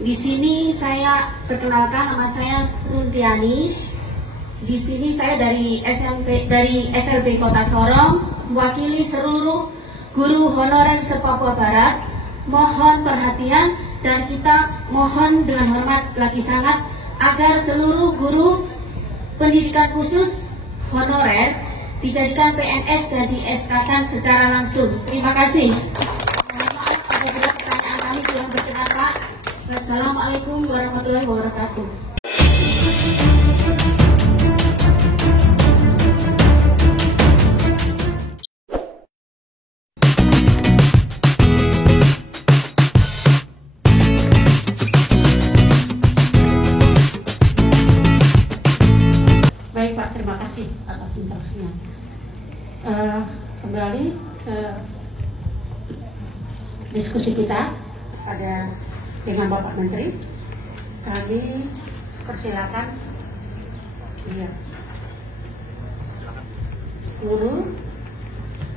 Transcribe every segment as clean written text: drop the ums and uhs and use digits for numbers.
Di sini saya perkenalkan, nama saya Runtiani. Di sini saya dari SLB Kota Sorong, mewakili seluruh guru honorer se-Papua Barat. Mohon perhatian dan kita mohon dengan hormat lagi sangat agar seluruh guru pendidikan khusus honorer dijadikan PNS dan di-SK-kan secara langsung. Terima kasih. Mohon maaf apabila pertanyaan kami kurang berkenan, Pak. Wassalamualaikum warahmatullahi wabarakatuh. Baik Pak, terima kasih atas interaksinya. Kembali ke diskusi kita ada dengan Bapak Menteri. Kami persilakan Guru.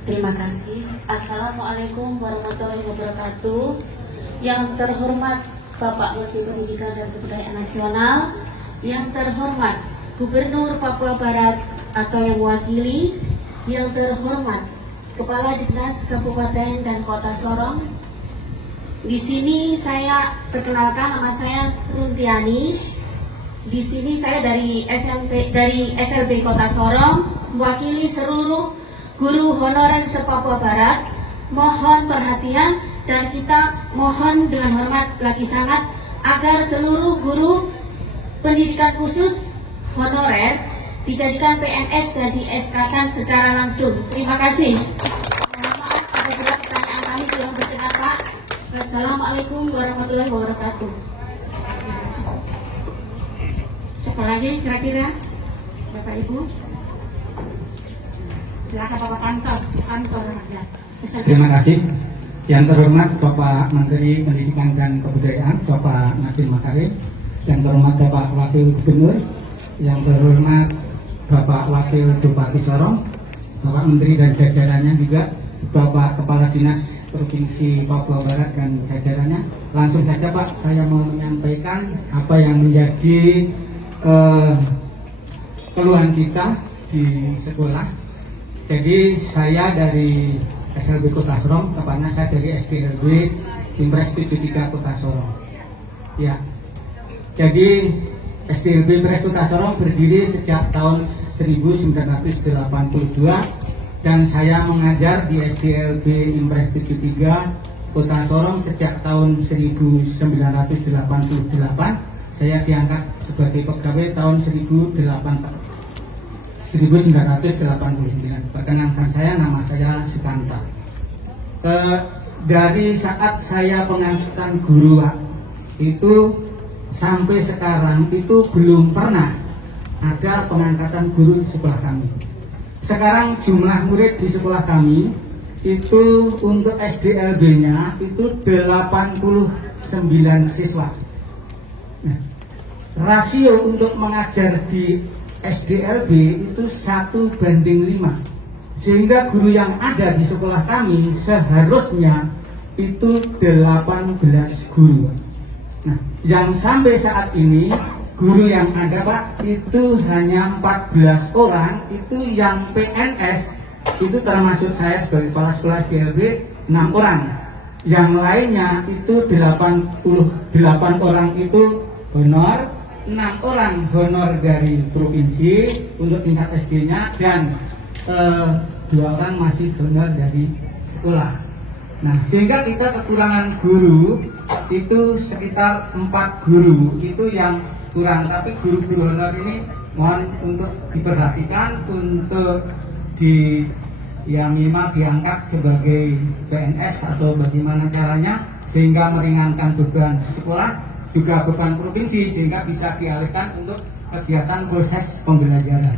Terima kasih. Assalamualaikum warahmatullahi wabarakatuh. Yang terhormat Bapak Menteri Pendidikan dan Kebudayaan Nasional, yang terhormat Gubernur Papua Barat atau yang mewakili, yang terhormat Kepala Dinas Kabupaten dan Kota Sorong. Di sini saya perkenalkan, nama saya Runtiani. Di sini saya dari SLB Kota Sorong, mewakili seluruh guru honorer se-Papua Barat. Mohon perhatian dan kita mohon dengan hormat lagi sangat agar seluruh guru pendidikan khusus honorer dijadikan PNS dan di-SK-kan secara langsung. Terima kasih. Mohon maaf apabila pertanyaan kami kurang berkenan, Pak. Wassalamualaikum warahmatullahi wabarakatuh. Siapa lagi kira-kira? Bapak Ibu? Silakan Bapak Kantor ya. Terima kasih. Yang terhormat Bapak Menteri Pendidikan dan Kebudayaan, Bapak Nadiem Makarim. Yang terhormat Bapak Wakil Gubernur, yang terhormat Bapak Wakil Bupati Sorong, Bapak Menteri dan jajarannya juga, Bapak Kepala Dinas Provinsi Papua Barat dan jajarannya. Langsung saja Pak, saya mau menyampaikan apa yang menjadi keluhan kita di sekolah. Jadi saya dari SLB Kota Sorong, tepatnya saya dari SDLB Impres 73 Kota Sorong. Ya, jadi SDLB Impres Kota Sorong berdiri sejak tahun 1982 dan saya mengajar di SDLB Impres 73 Kota Sorong sejak tahun 1988. Saya diangkat sebagai pegawai tahun 1989. Perkenalkan saya, nama saya Sukanta. Dari saat saya pengangkatan guru itu sampai sekarang itu belum pernah ada pengangkatan guru di sekolah kami. Sekarang jumlah murid di sekolah kami itu untuk SDLB-nya itu 89 siswa. Nah, rasio untuk mengajar di SDLB itu 1:5, sehingga guru yang ada di sekolah kami seharusnya itu 18 guru. Nah, yang sampai saat ini guru yang ada Pak itu hanya 14 orang, itu yang PNS itu termasuk saya sebagai kepala sekolah SDLB 6 orang. Yang lainnya itu 88 orang itu honor, 6 orang honor dari provinsi untuk tingkat SD-nya dan 2 orang masih honor dari sekolah. Nah, sehingga kita kekurangan guru itu sekitar 4 guru itu yang kurang, tapi guru-guru honor ini mohon untuk diperhatikan untuk yang minimal diangkat sebagai PNS atau bagaimana caranya sehingga meringankan beban sekolah juga beban provinsi sehingga bisa dialihkan untuk kegiatan proses pembelajaran.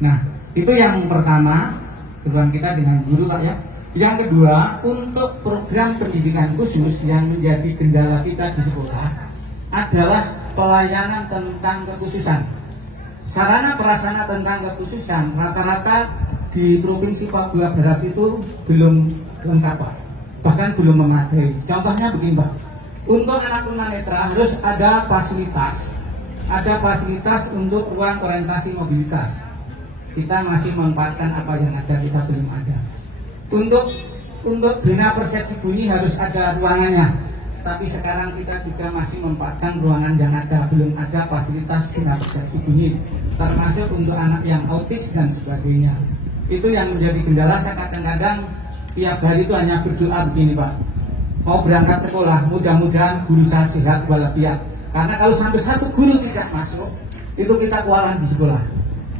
Nah, itu yang pertama tujuan kita dengan guru Pak ya. Yang kedua, untuk program pendidikan khusus yang menjadi kendala kita di sekolah adalah pelayanan tentang kekhususan. Sarana prasarana tentang kekhususan rata-rata di Provinsi Papua Barat itu belum lengkap Pak, bahkan belum memadai. Contohnya begini Pak, Untuk anak tunanetra harus ada fasilitas untuk ruang orientasi mobilitas. Kita masih memanfaatkan apa yang ada, kita belum ada. Untuk zona persepsi bunyi harus ada ruangannya. Tapi sekarang kita juga masih memanfaatkan ruangan yang ada, belum ada fasilitas zona persepsi bunyi, termasuk untuk anak yang autis dan sebagainya. Itu yang menjadi kendala. Saya kadang-kadang tiap hari itu hanya berdoa begini, Pak, mau berangkat sekolah, mudah-mudahan guru saya sehat walafiat. Karena kalau sampai satu guru tidak masuk, itu kita kewalahan di sekolah.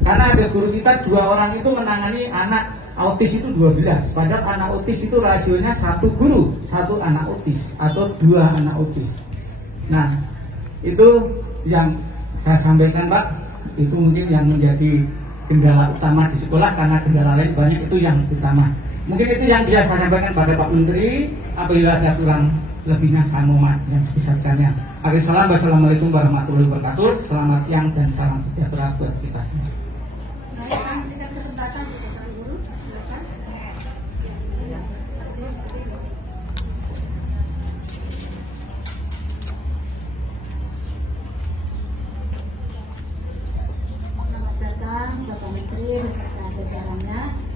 Karena ada guru kita 2 orang itu menangani anak autis itu 12. Padahal anak autis itu rasionya 1 guru, 1 anak autis atau 2 anak autis. Nah, itu yang saya sampaikan, Pak. Itu mungkin yang menjadi kendala utama di sekolah, karena kendala lain banyak, itu yang utama. Mungkin itu yang bisa saya sampaikan pada Pak Menteri. Apabila ada kurang lebihnya saya mohon yang sebesar-besarnya. Wassalamualaikum warahmatullahi wabarakatuh. Selamat siang dan salam sejahtera buat kita semua. Saya akan berikan kesempatan untuk Pak Guru. Silakan. Selamat datang Bapak Menteri beserta jajarannya.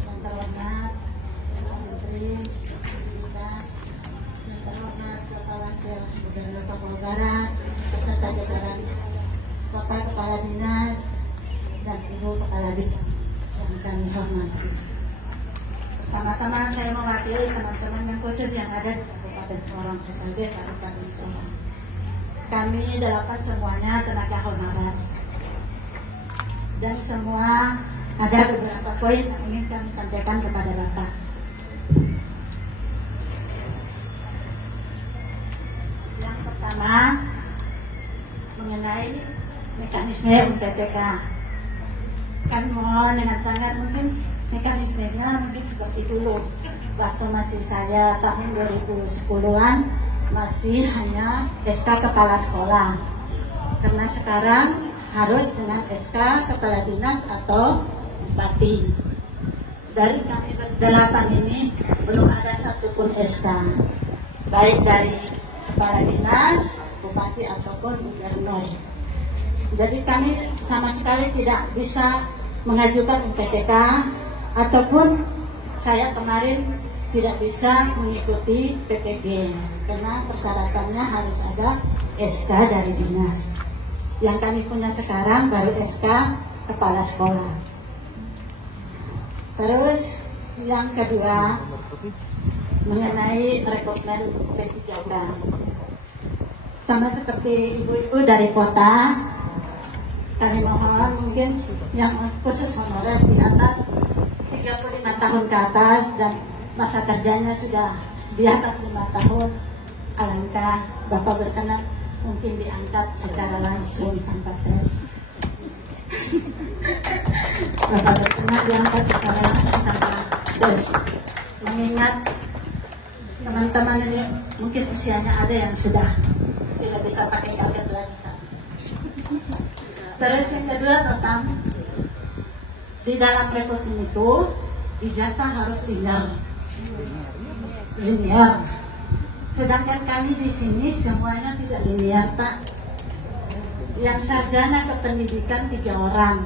Yang terhormat Bapak Menteri Pendidikan, yang terhormat Bapak Wakil Gubernur Papua Barat beserta jajaran Bapak Kepala Dinas dan Ibu Kepala Bidang yang kami hormati. Pertama-tama saya mewakili teman-teman yang khusus yang ada di Kabupaten Sorong SLB Kabupaten Sorong. Kami 8 semuanya tenaga honorer, dan semua ada beberapa poin yang ingin kami sampaikan kepada Bapak. Yang pertama mengenai mekanisme UPTK. Kami mohon dengan sangat, mungkin mekanismenya mungkin seperti dulu waktu masih saya tahun 2010-an, masih hanya SK Kepala Sekolah. Karena sekarang harus dengan SK Kepala Dinas atau Bupati. Dari kami ber-8 ini belum ada satupun SK, baik dari Kepala Dinas, Bupati ataupun Gubernur. Jadi kami sama sekali tidak bisa mengajukan UPTK, ataupun saya kemarin tidak bisa mengikuti PPG karena persyaratannya harus ada SK dari dinas. Yang kami punya sekarang baru SK Kepala Sekolah. Terus yang kedua mengenai rekrutmen P3K. Sama seperti ibu-ibu dari kota, kami mohon mungkin yang khusus honorer di atas 35 tahun ke atas dan masa kerjanya sudah di atas 5 tahun, alangkah Bapak berkenan mungkin diangkat secara langsung tanpa tes. Bapak berkenan diangkat secara langsung tanpa tes. Mengingat teman-teman ini mungkin usianya ada yang sudah tidak bisa pakai kaget lagi. Terus yang kedua tentang di dalam rekrutmen itu ijazah harus linear. Sedangkan kami di sini semuanya tidak linear, Pak. Yang sarjana kependidikan 3 orang,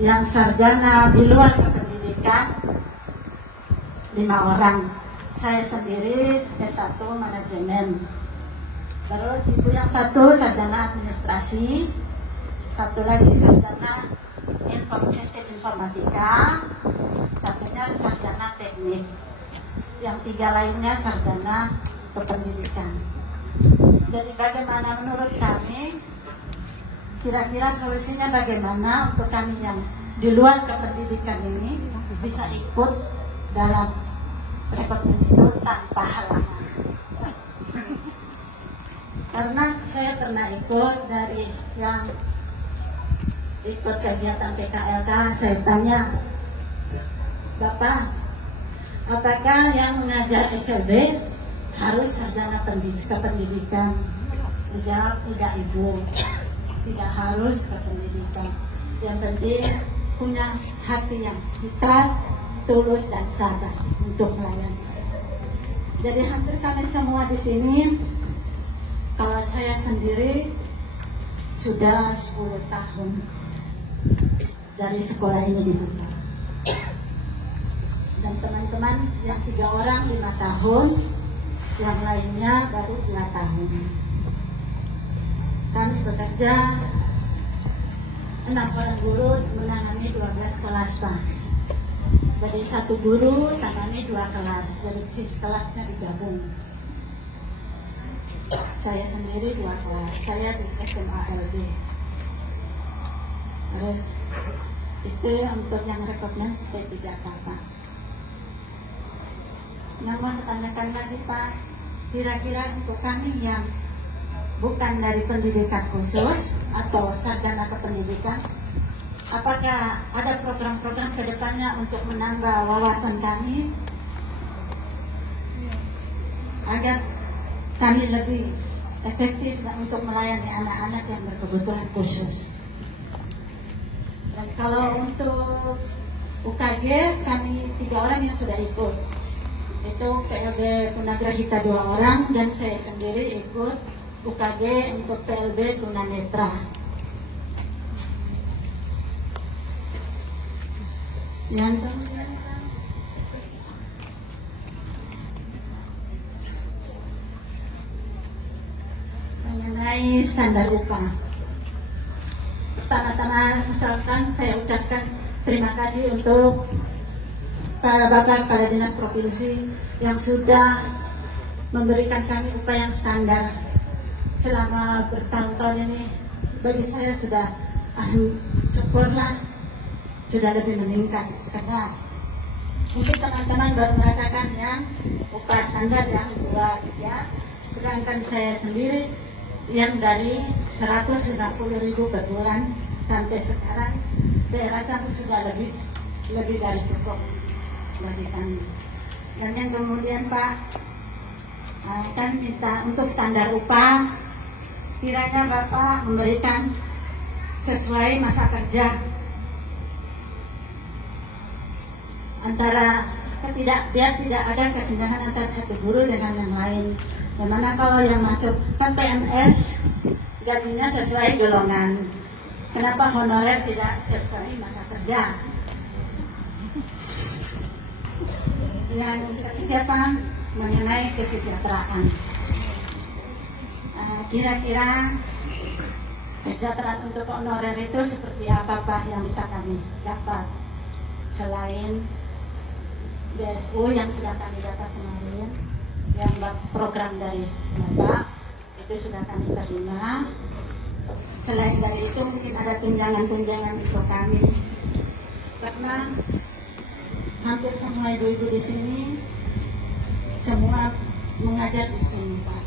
yang sarjana di luar kependidikan 5 orang. Saya sendiri S1 manajemen. Terus ibu yang satu sarjana administrasi, satu lagi sarjana sistem informatika, satunya sarjana teknik, yang 3 lainnya sarjana kependidikan. Jadi bagaimana menurut kami, kira-kira solusinya bagaimana untuk kami yang di luar kependidikan ini bisa ikut dalam rekrutmen itu tanpa halangan? Karena saya pernah ikut dari yang ikut kegiatan PKLK, saya tanya, Bapak, apakah yang mengajar SLB harus sarjana kependidikan? Dijawab, tidak Ibu, tidak harus kependidikan. Yang penting punya hati yang ikhlas, tulus dan sabar untuk melayani. Jadi hampir kami semua di sini, kalau saya sendiri sudah 10 tahun dari sekolah ini dibuka. Dan teman-teman yang 3 orang 5 tahun, yang lainnya baru 2 tahun. Kami bekerja 6 orang guru menangani 12 kelas, Pak. Jadi 1 guru tangani 2 kelas, jadi kelasnya digabung. Saya sendiri 2 kelas, saya di SMA LB. Terus itu untuk yang rekodnya saya tidak apa. Yang mau saya tanyakan lagi, Pak, kira-kira untuk kami yang bukan dari pendidikan khusus atau sarjana kependidikan, apakah ada program-program ke depannya untuk menambah wawasan kami agar kami lebih efektif untuk melayani anak-anak yang berkebutuhan khusus? Dan kalau untuk UKG, kami 3 orang yang sudah ikut. Itu PLB Tunagrahita 2 orang dan saya sendiri ikut UKG untuk PLB Tunanetra. Yang mengenai standar upah, pertama-tama misalkan saya ucapkan terima kasih untuk para bapak kepala dinas provinsi yang sudah memberikan kami upah yang standar selama bertahun-tahun ini. Bagi saya sudah syukurlah sudah lebih meningkat, karena mungkin teman-teman baru merasakan yang upah standar yang 2-3, sedangkan saya sendiri yang dari 150.000 per bulan sampai sekarang saya rasa sudah lebih dari cukup bagi kami. Dan yang kemudian, Pak, kan minta untuk standar upah, kiranya Bapak memberikan sesuai masa kerja antara biar tidak ada kesenjangan antara satu guru dengan yang lain. Dimana kalau yang masuk kan PNS gajinya sesuai golongan, kenapa honorer tidak sesuai masa kerja? Yang ketiga, Pak, mengenai kesejahteraan. Kira-kira kesejahteraan untuk honorer itu seperti apa, Pak, yang bisa kami dapat selain BSU yang sudah kami dapat kemarin, yang program dari Bapak itu sudah kami terima. Selain dari itu mungkin ada tunjangan-tunjangan untuk kami, karena hampir semua ibu-ibu di sini semua mengajar di sini, Pak.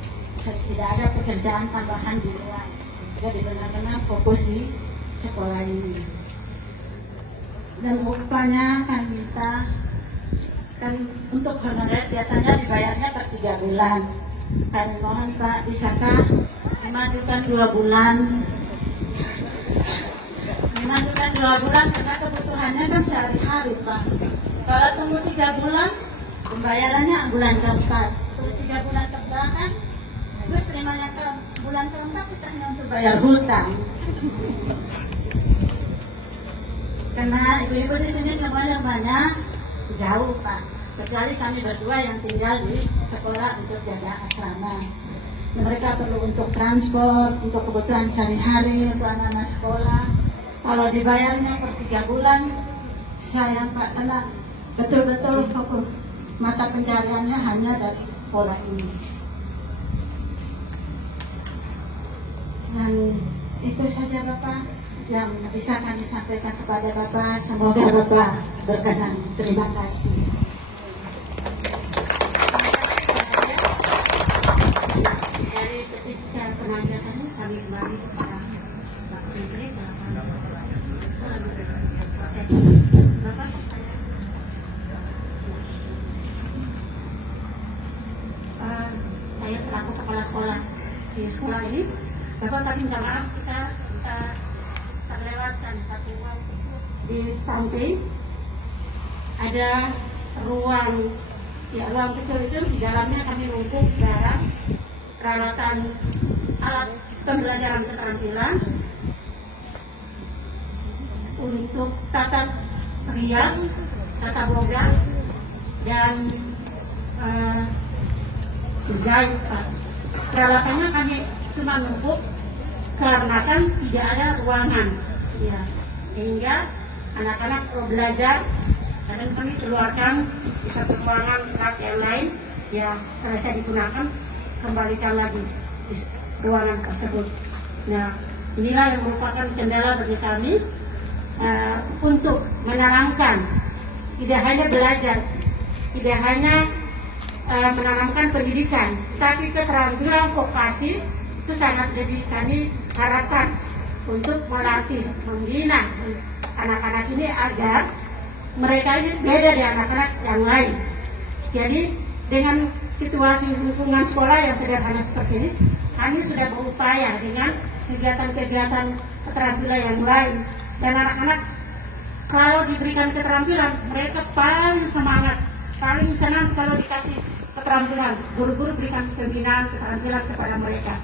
Tidak ada pekerjaan tambahan di luar, jadi benar-benar fokus di sekolah ini. Dan upahnya kami minta kan untuk honorer biasanya dibayarnya per 3 bulan. Kami mohon, Pak, bisakah dimajukan 2 bulan? Dimajukan 2 bulan karena kebutuhannya kan sehari-hari, Pak. Kalau tunggu 3 bulan, pembayarannya bulan keempat, terus 3 bulan terbelakang, terus terimanya ke bulan keempat kita hanya untuk bayar hutang. Karena ibu-ibu di sini semuanya banyak jauh, Pak. Kecuali kami berdua yang tinggal di sekolah untuk jaga asrama. Mereka perlu untuk transport, untuk kebutuhan sehari-hari, untuk anak-anak sekolah. Kalau dibayarnya per 3 bulan, saya Pak, karena betul-betul fokus mata pencariannya hanya dari sekolah ini. Dan itu saja, Bapak, yang bisa kami sampaikan kepada Bapak. Semoga Bapak berkenan. Terima kasih. Dari ketika penanganan kami kembali kepada Pak Menteri. Bapak, saya selaku kepala sekolah di sekolah ini, Bapak tadi minta maaf kita terlewatkan satu ruang di samping ada ruang Ya, ruang kecil itu di dalamnya kami numpuk barang, peralatan, alat pembelajaran keterampilan untuk tata rias, tata boga, dan jahit. Peralatannya kami cuma numpuk karena kan tidak ada ruangan, ya, sehingga anak-anak belajar. Kadang kami keluarkan di satu ruangan kelas yang lain, ya selesai digunakan, kembalikan lagi di ruangan tersebut. Nah, inilah yang merupakan kendala bagi kami untuk menanamkan, tidak hanya belajar, tidak hanya menanamkan pendidikan, tapi keterampilan vokasi itu sangat jadi kami harapkan untuk melatih, membina anak-anak ini agar mereka ini beda dari anak-anak yang lain. Jadi dengan situasi lingkungan sekolah yang sederhana seperti ini, kami sudah berupaya dengan kegiatan-kegiatan keterampilan yang lain. Dan anak-anak kalau diberikan keterampilan, mereka paling semangat, paling senang kalau dikasih keterampilan. Guru-guru berikan pembinaan keterampilan kepada mereka.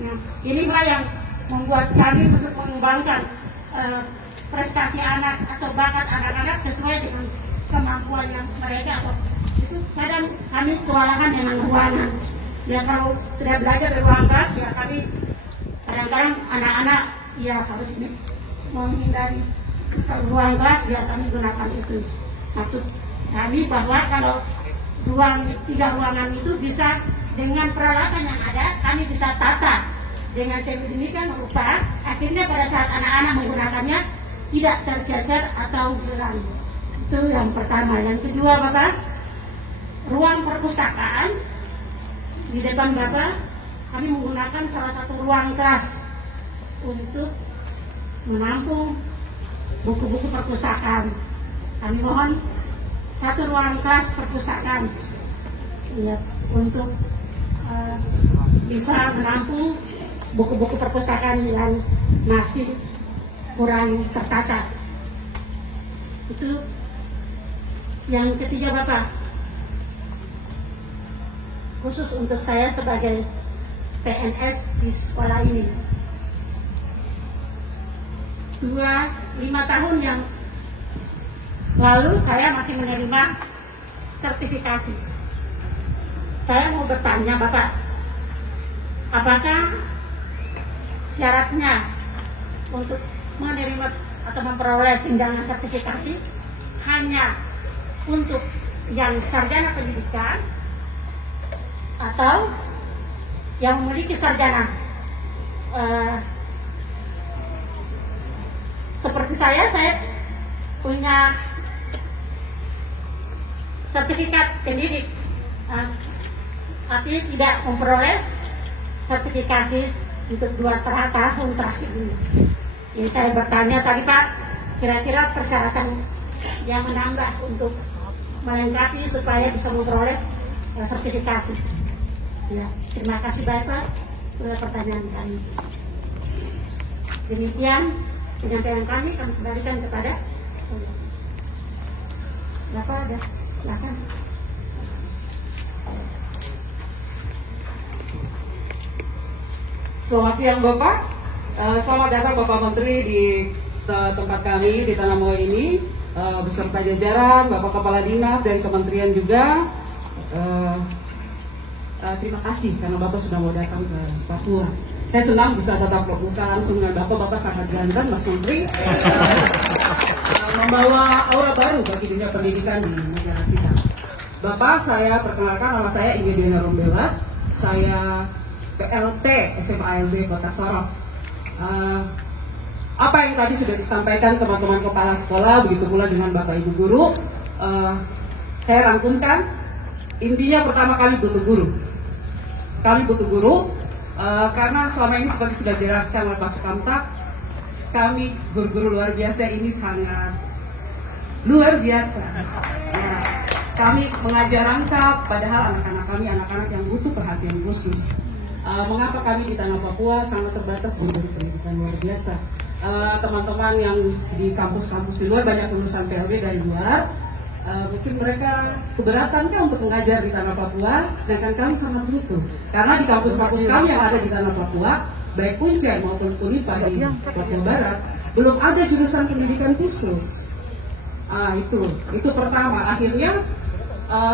Nah, inilah yang membuat kami untuk mengembangkan prestasi anak atau bakat anak-anak sesuai dengan kemampuan yang mereka. Atau itu kadang kami kewalahan dengan ruangan. Ya kalau tidak belajar di ruang kelas, ya kami kadang-kadang anak-anak ya harus menghindari ruang kelas, ya kami gunakan itu. Maksud kami bahwa kalau tiga ruangan itu bisa dengan peralatan yang ada, kami bisa tata dengan sedemikian rupa, akhirnya pada saat anak-anak menggunakannya tidak tercecer atau hilang. Itu yang pertama. Yang kedua, Bapak, ruang perpustakaan di depan Bapak, kami menggunakan salah satu ruang kelas untuk menampung buku-buku perpustakaan. Kami mohon satu ruang kelas perpustakaan, ya, untuk bisa menampung buku-buku perpustakaan yang masih kurang tertata. Itu yang ketiga, Bapak. Khusus untuk saya sebagai PNS di sekolah ini, 5 tahun yang lalu saya masih menerima sertifikasi. Saya mau bertanya, Bapak, apakah syaratnya untuk menerima atau memperoleh tunjangan sertifikasi hanya untuk yang sarjana pendidikan atau yang memiliki sarjana seperti saya punya sertifikat pendidik, tapi tidak memperoleh sertifikasi untuk 2 tahun terakhir ini. Jadi saya bertanya tadi, Pak, kira-kira persyaratan yang menambah untuk melengkapi supaya bisa memperoleh sertifikasi. Ya, terima kasih banyak, Pak, untuk pertanyaan kami. Demikian penyampaian kami kembalikan kepada Bapak. Ada, silakan. Selamat siang, Bapak. Selamat datang Bapak Menteri di tempat kami di Tanah Moe ini, beserta jajaran, Bapak Kepala Dinas dan Kementerian juga. Terima kasih karena Bapak sudah mau datang ke Papua. Saya senang bisa tatap muka langsung dengan Bapak sangat ganteng, Mas Menteri. Membawa aura baru bagi dunia pendidikan di negara kita. Bapak, saya perkenalkan, nama saya Ingrid Diana Rombelas. Saya PLT SMA ALB Kota Sorong. Apa yang tadi sudah disampaikan teman-teman kepala sekolah, begitu pula dengan Bapak Ibu guru, saya rangkumkan. Intinya pertama kali butuh guru. Kami butuh guru karena selama ini seperti sudah dijelaskan oleh Pak Sukamta, kami guru-guru luar biasa ini sangat luar biasa. Nah, kami mengajar lengkap, padahal anak-anak kami anak-anak yang butuh perhatian khusus. Mengapa kami di Tanah Papua sangat terbatas memberi pendidikan luar biasa. Teman-teman yang di kampus-kampus di luar banyak lulusan PLB dari luar, mungkin mereka keberatan kan untuk mengajar di tanah Papua, sedangkan kami sangat butuh. Karena di kampus-kampus kami yang ada di tanah Papua, baik Kuncen maupun Kunipa di Papua Barat, belum ada jurusan pendidikan khusus. Itu pertama. Akhirnya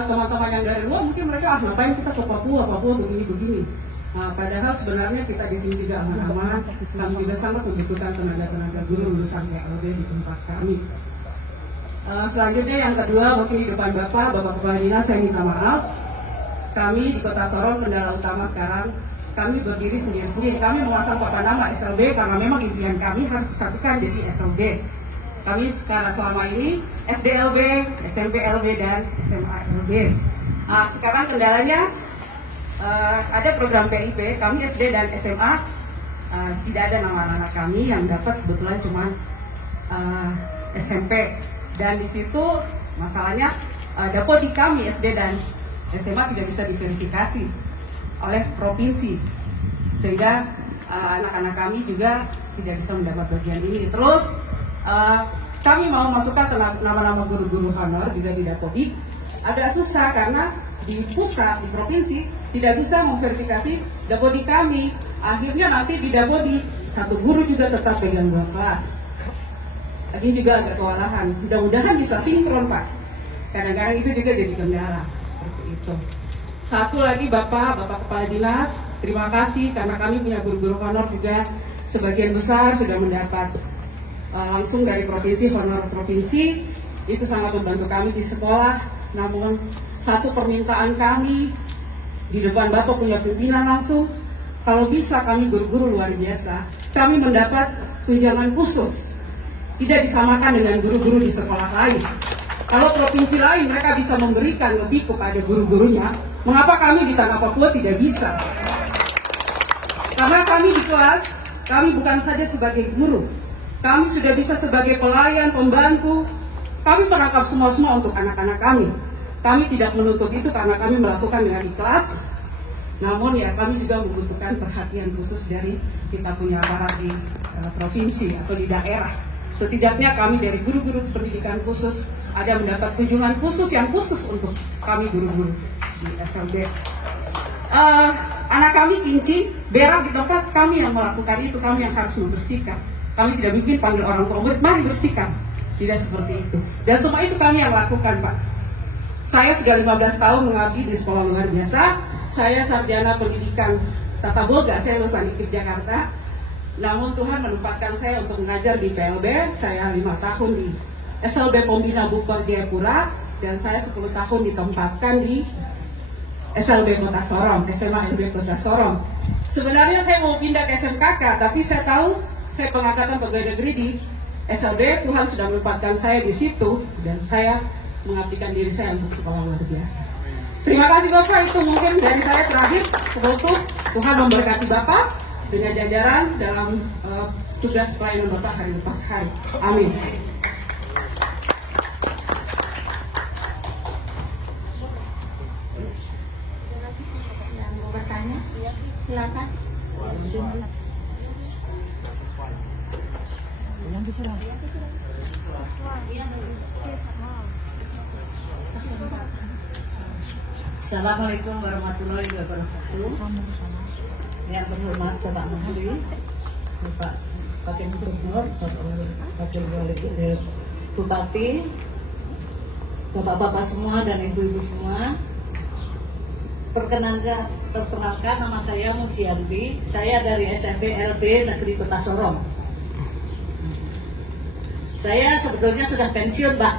teman-teman yang dari luar mungkin mereka ngapain kita ke Papua begini-begini. Padahal sebenarnya kita di sini juga aman-aman. Kami juga sangat membutuhkan tenaga-tenaga guru lulusan PLB di tempat kami. Selanjutnya yang kedua, mungkin di depan Bapak Kepala Dinas, saya minta maaf. Kami di Kota Sorong, kendala utama sekarang, kami berdiri sendiri-sendiri. Kami memasang papan nama SLB karena memang impian kami harus disatukan jadi SLB. Kami sekarang selama ini SDLB, SMPLB, dan SMALB. Sekarang kendalanya ada program PIP, kami SD dan SMA tidak ada nama anak kami yang dapat, kebetulan cuma SMP. Dan di situ masalahnya dapodi kami SD dan SMA tidak bisa diverifikasi oleh provinsi, sehingga anak-anak kami juga tidak bisa mendapat bagian ini. Terus kami mau masukkan nama-nama guru-guru honor juga di dapodi, agak susah karena di pusat, di provinsi tidak bisa memverifikasi dapodi kami. Akhirnya nanti di dapodi satu guru juga tetap pegang 2 kelas. Ini juga agak kewalahan. Mudah-mudahan bisa sinkron, Pak. Kadang-kadang itu juga jadi kendala seperti itu. Satu lagi Bapak Kepala Dinas, terima kasih karena kami punya guru-guru honor juga sebagian besar sudah mendapat langsung dari provinsi, honor provinsi. Itu sangat membantu kami di sekolah. Namun satu permintaan kami di depan Bapak punya pimpinan langsung, kalau bisa kami guru-guru luar biasa, kami mendapat tunjangan khusus. Tidak disamakan dengan guru-guru di sekolah lain. Kalau provinsi lain mereka bisa memberikan lebih kepada guru-gurunya, mengapa kami di tanah Papua tidak bisa? Karena kami di kelas, kami bukan saja sebagai guru, kami sudah bisa sebagai pelayan, pembantu. Kami merangkap semua untuk anak-anak kami. Kami tidak menutup itu karena kami melakukan dengan ikhlas. Namun ya kami juga membutuhkan perhatian khusus dari kita punya aparat di provinsi atau di daerah. Setidaknya kami dari guru-guru pendidikan khusus ada mendapat kunjungan khusus yang khusus untuk kami guru-guru di SLB. Anak kami kincing, berak di tempat, kami yang melakukan itu, kami yang harus membersihkan. Kami tidak mungkin panggil orang tua murid, mari bersihkan. Tidak seperti itu. Dan semua itu kami yang lakukan, Pak. Saya sudah 15 tahun mengabdi di sekolah luar biasa. Saya sarjana pendidikan tata boga, saya lulusan IKIP Jakarta. Namun Tuhan menempatkan saya untuk mengajar di PLB. Saya 5 tahun di SLB Pembina Bukor Jayapura, dan saya 10 tahun ditempatkan di SLB Kota Sorong, SMA LB Kota Sorong. Sebenarnya saya mau pindah ke SMKK, tapi saya tahu saya pengangkatan pegawai negeri di SLB. Tuhan sudah menempatkan saya di situ, dan saya mengabdikan diri saya untuk sekolah luar biasa. Terima kasih Bapak, itu mungkin dari saya terakhir. Semoga Tuhan memberkati Bapak dengan jajaran dalam tugas pelayanan Bapak hari lepas hari. Amin. Yang mau bertanya, silakan. Assalamualaikum warahmatullahi wabarakatuh. Yang berhormat Bapak Menteri, Bapak Wakil Gubernur, Wakil Bupati, Bapak-bapak semua dan ibu-ibu semua. Perkenalkan nama saya Mujianti. Saya dari SMP LB Negeri Kota Sorong. Saya sebetulnya sudah pensiun, Pak,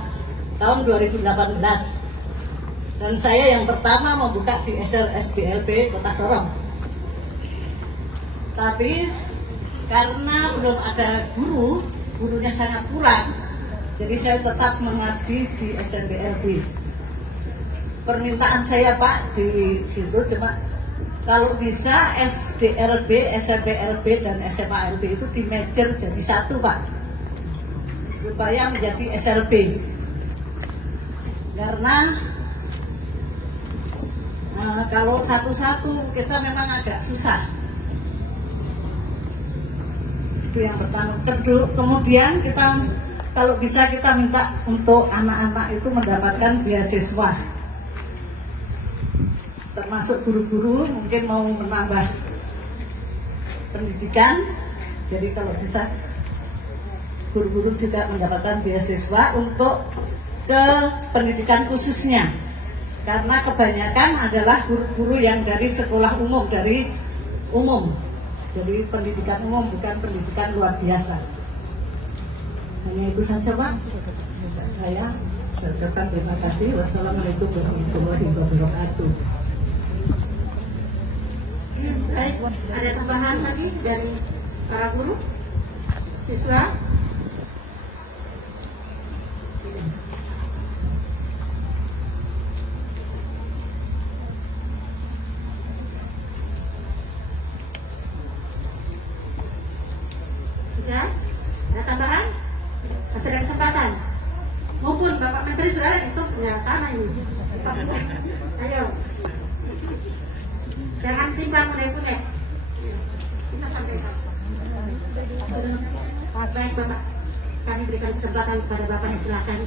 tahun 2018. Dan saya yang pertama membuka di SDLB Kota Sorong. Tapi karena belum ada gurunya sangat kurang, jadi saya tetap mengabdi di SMPLB. Permintaan saya, Pak, di situ cuma kalau bisa SDLB, SMPLB, dan SMALB itu di-merger jadi satu, Pak, supaya menjadi SLB. Karena kalau satu-satu kita memang agak susah. Itu yang pertama. Kemudian kita kalau bisa kita minta untuk anak-anak itu mendapatkan beasiswa, termasuk guru-guru mungkin mau menambah pendidikan. Jadi kalau bisa guru-guru juga mendapatkan beasiswa untuk ke pendidikan khususnya, karena kebanyakan adalah guru-guru yang dari sekolah umum, dari umum, jadi pendidikan umum, bukan pendidikan luar biasa. Hanya itu saja Pak. Saya ucapkan terima kasih. Wassalamualaikum warahmatullahi wabarakatuh. Baik, ada tambahan lagi dari para guru, siswa? Sudah? Ada tambahan? Masih ada kesempatan? Mumpun Bapak Menteri sudah itu punya tanah ini. Ayo. Jangan simpan punya-punya. Kita sampaikan. Baik Bapak, kami berikan kesempatan kepada Bapak, silakan.